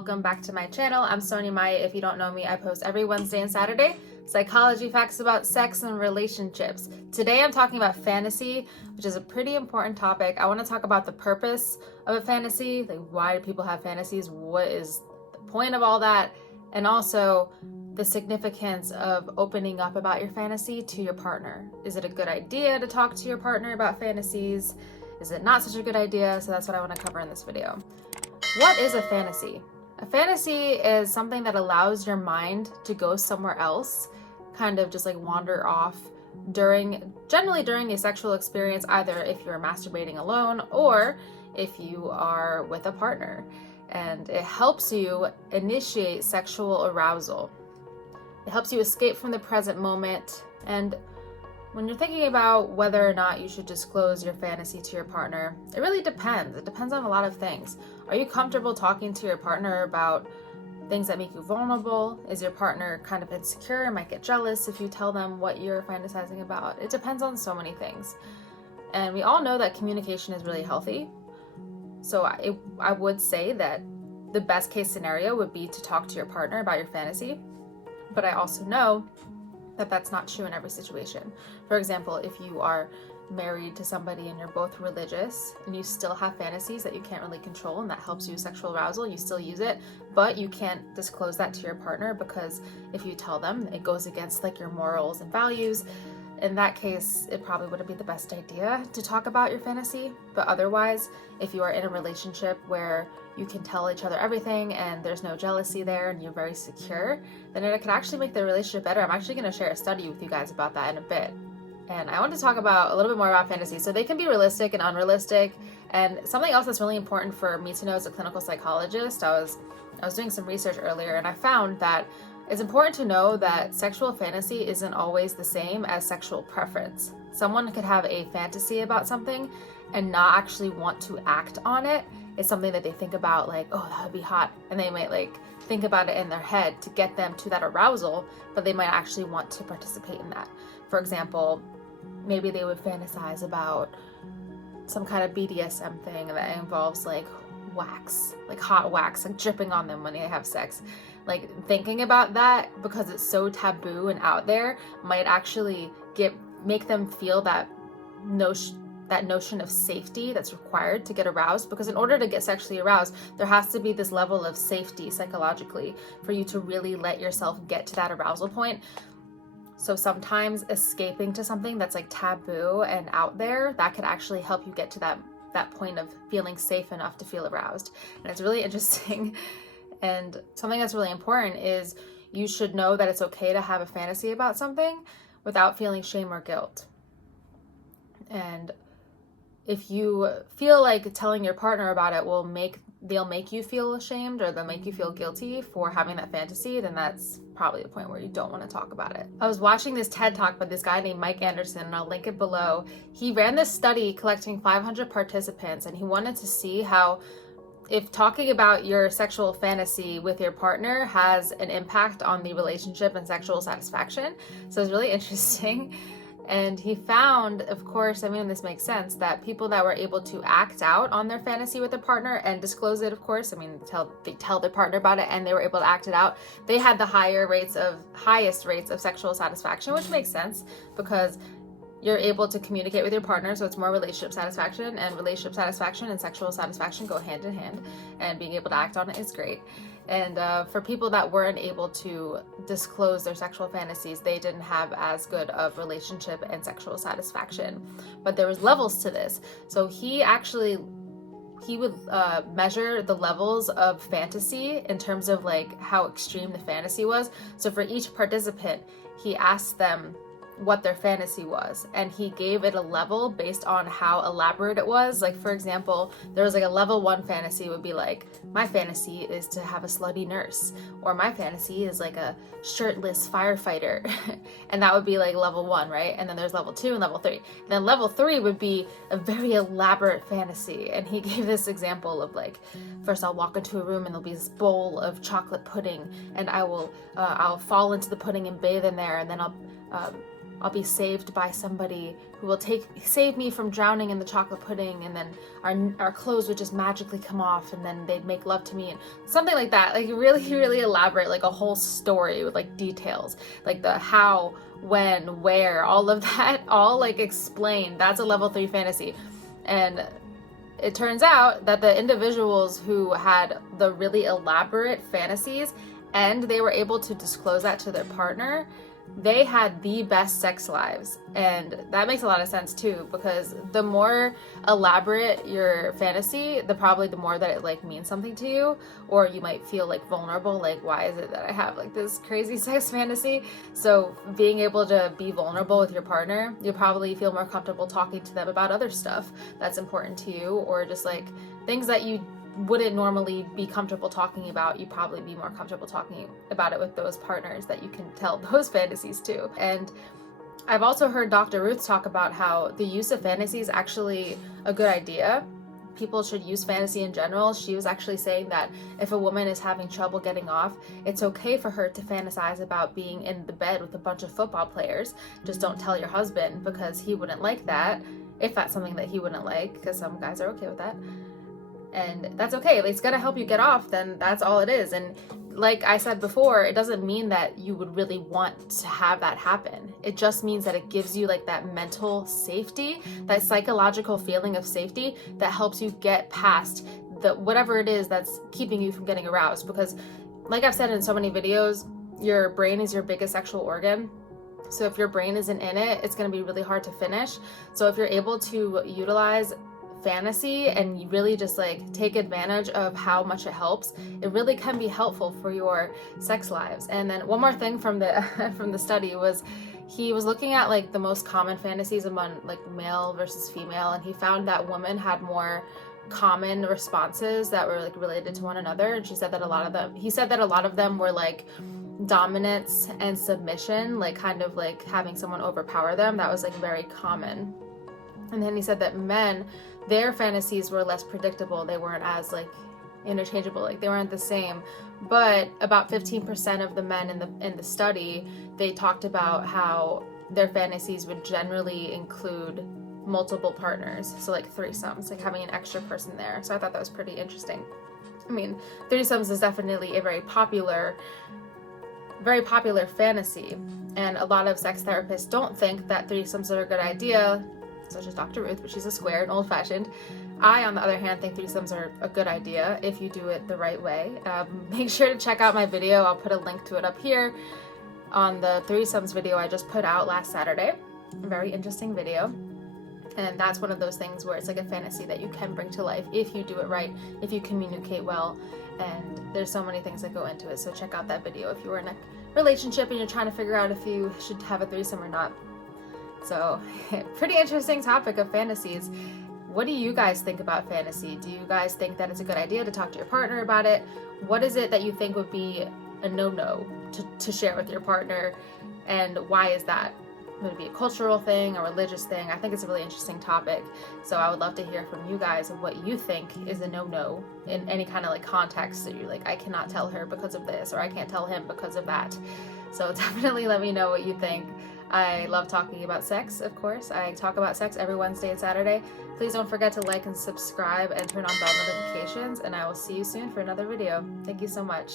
Welcome back to my channel. I'm Sonia Maya. If you don't know me, I post every Wednesday and Saturday psychology facts about sex and relationships. Today I'm talking about fantasy, which is a pretty important topic. I want to talk about the purpose of a fantasy, like why do people have fantasies, what is the point of all that, and also the significance of opening up about your fantasy to your partner. Is it a good idea to talk to your partner about fantasies? Is it not such a good idea? So that's what I want to cover in this video. What is a fantasy? A fantasy is something that allows your mind to go somewhere else, kind of just like wander off generally during a sexual experience, either if you're masturbating alone or if you are with a partner. And it helps you initiate sexual arousal. It helps you escape from the present moment. And when you're thinking about whether or not you should disclose your fantasy to your partner, it really depends. It depends on a lot of things. Are you comfortable talking to your partner about things that make you vulnerable? Is your partner kind of insecure and might get jealous if you tell them what you're fantasizing about? It depends on so many things. And we all know that communication is really healthy. So I would say that the best case scenario would be to talk to your partner about your fantasy. But I also know that that's not true in every situation. For example, if you are married to somebody and you're both religious and you still have fantasies that you can't really control and that helps you sexual arousal, you still use it, but you can't disclose that to your partner because if you tell them, it goes against like your morals and values. In that case, it probably wouldn't be the best idea to talk about your fantasy. But otherwise, if you are in a relationship where you can tell each other everything and there's no jealousy there and you're very secure, then it could actually make the relationship better. I'm actually going to share a study with you guys about that in a bit. And I want to talk about a little bit more about fantasy. So they can be realistic and unrealistic. And something else that's really important for me to know as a clinical psychologist, I was doing some research earlier and I found that it's important to know that sexual fantasy isn't always the same as sexual preference. Someone could have a fantasy about something and not actually want to act on it. It's something that they think about like, oh, that would be hot. And they might like think about it in their head to get them to that arousal, but they might actually want to participate in that. For example, maybe they would fantasize about some kind of BDSM thing that involves like wax, like hot wax, like dripping on them when they have sex. Like thinking about that because it's so taboo and out there might actually make them feel that notion of safety that's required to get aroused, because in order to get sexually aroused, there has to be this level of safety psychologically for you to really let yourself get to that arousal point. So sometimes escaping to something that's like taboo and out there, that could actually help you get to that point of feeling safe enough to feel aroused. And it's really interesting. And something that's really important is you should know that it's okay to have a fantasy about something without feeling shame or guilt. And if you feel like telling your partner about it they'll make you feel ashamed or they'll make you feel guilty for having that fantasy, then that's probably the point where you don't want to talk about it. I was watching this TED Talk by this guy named Mike Anderson, and I'll link it below. He ran this study collecting 500 participants, and he wanted to see how if talking about your sexual fantasy with your partner has an impact on the relationship and sexual satisfaction. So it's really interesting. And he found, of course, I mean, this makes sense, that people that were able to act out on their fantasy with their partner and disclose it, of course, I mean, they tell their partner about it and they were able to act it out, they had the highest rates of sexual satisfaction, which makes sense because you're able to communicate with your partner, so it's more relationship satisfaction, and relationship satisfaction and sexual satisfaction go hand in hand, and being able to act on it is great. And for people that weren't able to disclose their sexual fantasies, they didn't have as good of relationship and sexual satisfaction. But there was levels to this. So he would measure the levels of fantasy in terms of like how extreme the fantasy was. So for each participant, he asked them what their fantasy was, and he gave it a level based on how elaborate it was. Like for example, there was like a level 1 fantasy would be like, my fantasy is to have a slutty nurse, or my fantasy is like a shirtless firefighter. And that would be like level 1, right? And then there's level 2 and level 3. And then level 3 would be a very elaborate fantasy. And he gave this example of like, first I'll walk into a room and there'll be this bowl of chocolate pudding, and I'll fall into the pudding and bathe in there, and then I'll I'll be saved by somebody who will save me from drowning in the chocolate pudding, and then our clothes would just magically come off, and then they'd make love to me, and something like that. Like really elaborate, like a whole story with like details, like the how, when, where, all of that, all like explained. That's a level 3 fantasy. And it turns out that the individuals who had the really elaborate fantasies and they were able to disclose that to their partner, they had the best sex lives. And that makes a lot of sense too, because the more elaborate your fantasy, probably the more that it like means something to you, or you might feel like vulnerable, like why is it that I have like this crazy sex fantasy? So being able to be vulnerable with your partner, you'll probably feel more comfortable talking to them about other stuff that's important to you, or just like things that you wouldn't normally be comfortable talking about. You'd probably be more comfortable talking about it with those partners that you can tell those fantasies to. And I've also heard Dr. Ruth talk about how the use of fantasy is actually a good idea. People should use fantasy in general. She was actually saying that if a woman is having trouble getting off, it's okay for her to fantasize about being in the bed with a bunch of football players. Just don't tell your husband, because he wouldn't like that, if that's something that he wouldn't like, because some guys are okay with that. And that's okay. If it's gonna help you get off, then that's all it is. And like I said before, it doesn't mean that you would really want to have that happen. It just means that it gives you like that mental safety, that psychological feeling of safety that helps you get past the whatever it is that's keeping you from getting aroused. Because like I've said in so many videos, your brain is your biggest sexual organ. So if your brain isn't in it, it's going to be really hard to finish. So if you're able to utilize fantasy and you really just like take advantage of how much it helps, it really can be helpful for your sex lives. And then one more thing from the from the study was he was looking at like the most common fantasies among like male versus female, and he found that women had more common responses that were like related to one another. And he said that a lot of them were like dominance and submission, like kind of like having someone overpower them. That was like very common. And then he said that men, their fantasies were less predictable. They weren't as like interchangeable, like they weren't the same. But about 15% of the men in the study, they talked about how their fantasies would generally include multiple partners. So like threesomes, like having an extra person there. So I thought that was pretty interesting. I mean, threesomes is definitely a very popular fantasy. And a lot of sex therapists don't think that threesomes are a good idea, such as Dr. Ruth, but she's a square and old-fashioned. I, on the other hand, think threesomes are a good idea if you do it the right way. Make sure to check out my video. I'll put a link to it up here on the threesomes video I just put out last Saturday. A very interesting video. And that's one of those things where it's like a fantasy that you can bring to life if you do it right, if you communicate well, and there's so many things that go into it. So check out that video if you were in a relationship and you're trying to figure out if you should have a threesome or not. So, pretty interesting topic of fantasies. What do you guys think about fantasy? Do you guys think that it's a good idea to talk to your partner about it? What is it that you think would be a no-no to share with your partner, and why is that? Would it be a cultural thing, a religious thing? I think it's a really interesting topic. So I would love to hear from you guys of what you think is a no-no in any kind of like context that you're like, I cannot tell her because of this, or I can't tell him because of that. So definitely let me know what you think. I love talking about sex, of course. I talk about sex every Wednesday and Saturday. Please don't forget to like and subscribe and turn on bell notifications, and I will see you soon for another video. Thank you so much.